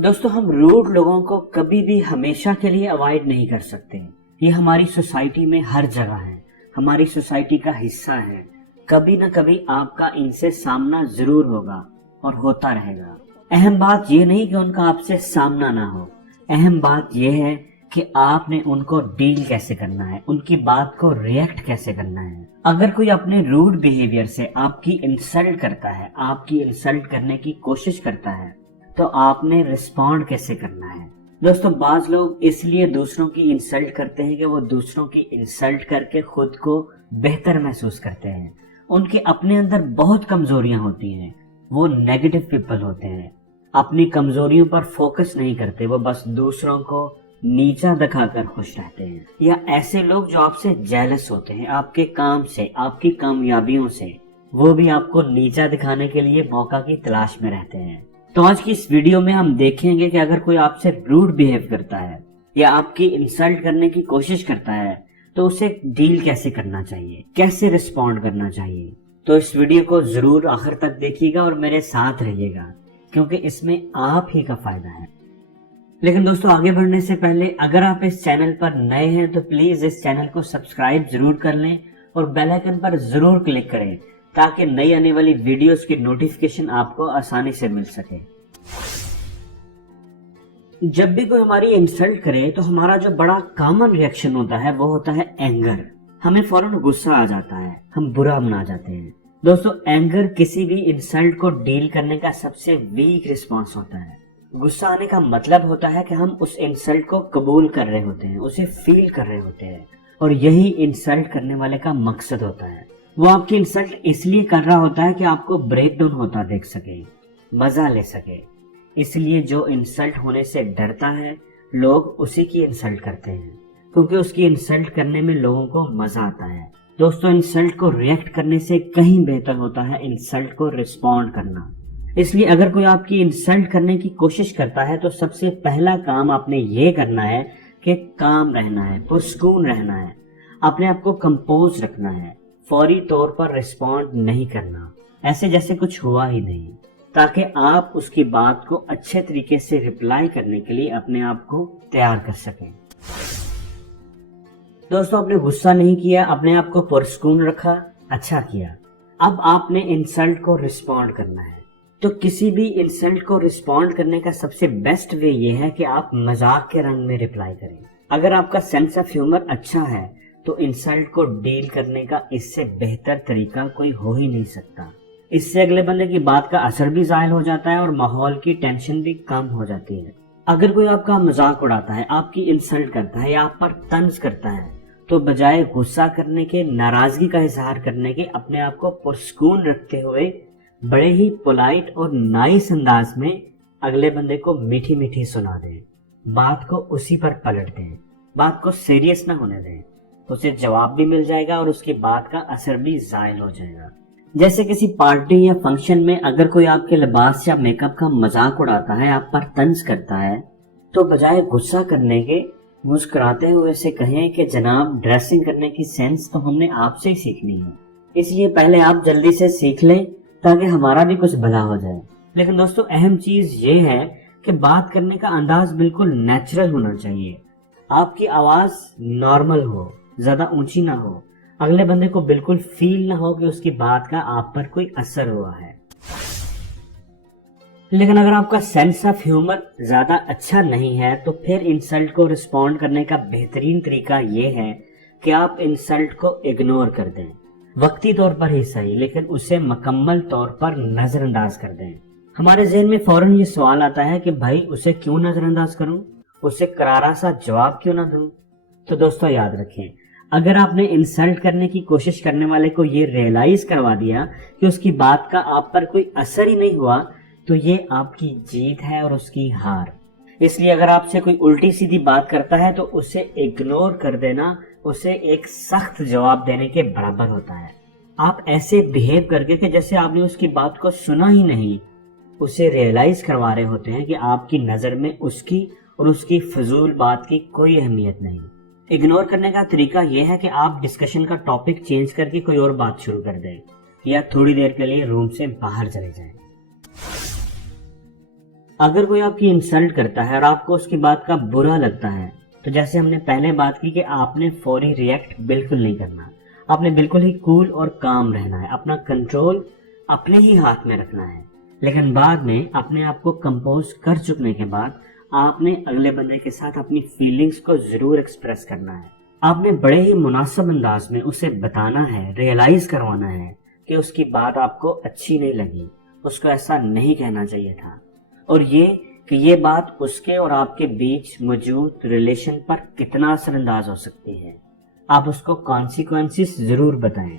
दोस्तों, हम रूड लोगों को कभी भी हमेशा के लिए अवॉइड नहीं कर सकते। ये हमारी सोसाइटी में हर जगह है, हमारी सोसाइटी का हिस्सा है। कभी न कभी आपका इनसे सामना जरूर होगा और होता रहेगा। अहम बात ये नहीं कि उनका आपसे सामना ना हो, अहम बात ये है कि आपने उनको डील कैसे करना है, उनकी बात को रिएक्ट कैसे करना है। अगर कोई अपने रूड बिहेवियर से आपकी इंसल्ट करता है, आपकी इंसल्ट करने की कोशिश करता है, तो आपने रिस्पॉन्ड कैसे करना है। दोस्तों, बाज लोग इसलिए दूसरों की इंसल्ट करते हैं कि वो दूसरों की इंसल्ट करके खुद को बेहतर महसूस करते हैं। उनके अपने अंदर बहुत कमजोरियां होती हैं, वो नेगेटिव पीपल होते हैं, अपनी कमजोरियों पर फोकस नहीं करते, वो बस दूसरों को नीचा दिखाकर खुश रहते हैं। या ऐसे लोग जो आपसे जेलस होते हैं, आपके काम से, आपकी कामयाबियों से, वो भी आपको नीचा दिखाने के लिए मौका की तलाश में रहते हैं। तो आज की इस वीडियो में हम देखेंगे कि अगर कोई आपसे रूड बिहेव करता है या आपकी इंसल्ट करने की कोशिश करता है तो उसे डील कैसे करना चाहिए, कैसे रिस्पॉन्ड करना चाहिए। तो इस वीडियो को जरूर आखिर तक देखिएगा और मेरे साथ रहिएगा, क्योंकि इसमें आप ही का फायदा है। लेकिन दोस्तों, आगे बढ़ने से पहले अगर आप इस चैनल पर नए हैं तो प्लीज इस चैनल को सब्सक्राइब जरूर कर लें और बेल आइकन पर जरूर क्लिक करें, ताकि नई आने वाली वीडियोस की नोटिफिकेशन आपको आसानी से मिल सके। जब भी कोई हमारी इंसल्ट करे तो हमारा जो बड़ा कॉमन रिएक्शन होता है वो होता है एंगर। हमें फौरन गुस्सा आ जाता है, हम बुरा मना जाते हैं। दोस्तों, एंगर किसी भी इंसल्ट को डील करने का सबसे वीक रिस्पॉन्स होता है। गुस्सा आने का मतलब होता है कि हम उस इंसल्ट को कबूल कर रहे होते हैं, उसे फील कर रहे होते हैं, और यही इंसल्ट करने वाले का मकसद होता है। वो आपकी इंसल्ट इसलिए कर रहा होता है कि आपको ब्रेक डाउन होता देख सके, मजा ले सके। इसलिए जो इंसल्ट होने से डरता है, लोग उसी की इंसल्ट करते हैं, क्योंकि उसकी इंसल्ट करने में लोगों को मजा आता है। दोस्तों, इंसल्ट को रिएक्ट करने से कहीं बेहतर होता है इंसल्ट को रिस्पॉन्ड करना। इसलिए अगर कोई आपकी इंसल्ट करने की कोशिश करता है तो सबसे पहला काम आपने ये करना है कि काम रहना है, पुरसकून रहना है, अपने आप को कंपोज रखना है, फौरी तौर पर रिस्पॉन्ड नहीं करना, ऐसे जैसे कुछ हुआ ही नहीं, ताकि आप उसकी बात को अच्छे तरीके से रिप्लाई करने के लिए अपने आप को तैयार कर सकें। दोस्तों, आपने गुस्सा नहीं किया, अपने आप को पुरसकून रखा, अच्छा किया। अब आपने इंसल्ट को रिस्पॉन्ड करना है। तो किसी भी इंसल्ट को रिस्पॉन्ड करने का सबसे बेस्ट वे ये है कि आप मजाक के रंग में रिप्लाई करें। अगर आपका सेंस ऑफ ह्यूमर अच्छा है तो इंसल्ट को डील करने का इससे बेहतर तरीका कोई हो ही नहीं सकता। इससे अगले बंदे की बात का असर भी ज़ाहिर हो जाता है और माहौल की टेंशन भी कम हो जाती है। अगर कोई आपका मजाक उड़ाता है, आपकी इंसल्ट करता है या आप पर तंज करता है, तो बजाय गुस्सा करने के, नाराजगी का इजहार करने के, अपने आप को पुरसकून रखते हुए बड़े ही पोलाइट और नाइस अंदाज में अगले बंदे को मीठी मीठी सुना दें, बात को उसी पर पलट दें, बात को सीरियस ना होने दें। उसे जवाब भी मिल जाएगा और उसकी बात का असर भी जाहिर हो जाएगा। जैसे किसी पार्टी या फंक्शन में अगर कोई आपके लिबास या मेकअप का मजाक उड़ाता है, आप पर तंज करता है, तो बजाय गुस्सा करने के मुस्कुराते हुए से कहें कि जनाब, ड्रेसिंग करने की सेंस तो हमने आपसे ही सीखनी है, इसलिए पहले आप जल्दी से सीख लें ताकि हमारा भी कुछ भला हो जाए। लेकिन दोस्तों, अहम चीज ये है कि बात करने का अंदाज बिल्कुल नेचुरल होना चाहिए। आपकी आवाज नॉर्मल हो, ज्यादा ऊंची ना हो, अगले बंदे को बिल्कुल फील ना हो कि उसकी बात का आप पर कोई असर हुआ है। लेकिन अगर आपका सेंस ऑफ ह्यूमर ज्यादा अच्छा नहीं है तो फिर इंसल्ट को रिस्पॉन्ड करने का बेहतरीन तरीका ये है कि आप इंसल्ट को इग्नोर कर दें, वक्ती तौर पर ही सही, लेकिन उसे मुकम्मल तौर पर नजरअंदाज कर दें। हमारे ज़हन में फौरन ये सवाल आता है कि भाई उसे क्यों नजरअंदाज करूं, उसे करारा सा जवाब क्यों ना दूं। तो दोस्तों, याद रखें, अगर आपने इंसल्ट करने की कोशिश करने वाले को ये रियलाइज करवा दिया कि उसकी बात का आप पर कोई असर ही नहीं हुआ, तो ये आपकी जीत है और उसकी हार। इसलिए अगर आपसे कोई उल्टी सीधी बात करता है तो उसे इग्नोर कर देना उसे एक सख्त जवाब देने के बराबर होता है। आप ऐसे बिहेव करके कि जैसे आपने उसकी बात को सुना ही नहीं, उसे रियलाइज करवा रहे होते हैं कि आपकी नजर में उसकी और उसकी फजूल बात की कोई अहमियत नहीं। इग्नोर करने का तरीका यह है कि आप डिस्कशन का टॉपिक चेंज करके कोई और बात शुरू कर दें या थोड़ी देर के लिए रूम से बाहर चले जाएं। اگر کوئی آپ کی انسلٹ کرتا ہے اور آپ کو اس کی بات کا برا لگتا ہے تو جیسے ہم نے پہلے بات کی کہ آپ نے فوری ریئیکٹ بالکل نہیں کرنا. آپ نے بالکل ہی کول اور کام رہنا ہے, اپنا کنٹرول اپنے ہی ہاتھ میں رکھنا ہے. لیکن بعد میں اپنے آپ کو کمپوز کر چکنے کے بعد آپ نے اگلے بندے کے ساتھ اپنی فیلنگز کو ضرور ایکسپریس کرنا ہے. آپ نے بڑے ہی مناسب انداز میں اسے بتانا ہے, ریئلائز کروانا ہے کہ اس کی بات آپ کو اچھی نہیں لگی, اس کو ایسا نہیں کہنا چاہیے تھا, اور یہ کہ یہ بات اس کے اور آپ کے بیچ موجود ریلیشن پر کتنا اثر انداز ہو سکتی ہے. آپ اس کو کانسیکوینسز ضرور بتائیں.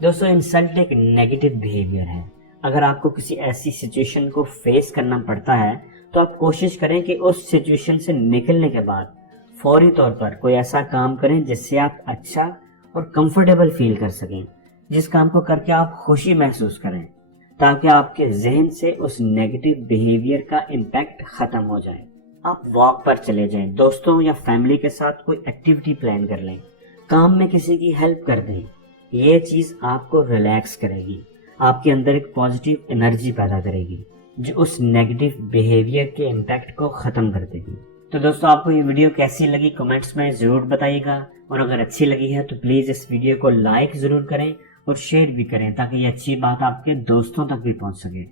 دوستو, انسلٹ ایک نیگیٹو بیہیویئر ہے. اگر آپ کو کسی ایسی سچویشن کو فیس کرنا پڑتا ہے تو آپ کوشش کریں کہ اس سچویشن سے نکلنے کے بعد فوری طور پر کوئی ایسا کام کریں جس سے آپ اچھا اور کمفرٹیبل فیل کر سکیں, جس کام کو کر کے آپ خوشی محسوس کریں, تاکہ آپ کے ذہن سے اس نیگیٹو بیہیویئر کا امپیکٹ ختم ہو جائے. آپ واک پر چلے جائیں, دوستوں یا فیملی کے ساتھ کوئی ایکٹیویٹی پلان کر لیں, کام میں کسی کی ہیلپ کر دیں. یہ چیز آپ کو ریلیکس کرے گی, آپ کے اندر ایک پازیٹیو انرجی پیدا کرے گی جو اس نیگیٹو بیہیویئر کے امپیکٹ کو ختم کر دے گی. تو دوستو, آپ کو یہ ویڈیو کیسی لگی کمنٹس میں ضرور بتائیے گا, اور اگر اچھی لگی ہے تو پلیز اس ویڈیو کو لائک ضرور کریں اور شیئر بھی کریں تاکہ یہ اچھی بات آپ کے دوستوں تک بھی پہنچ سکے.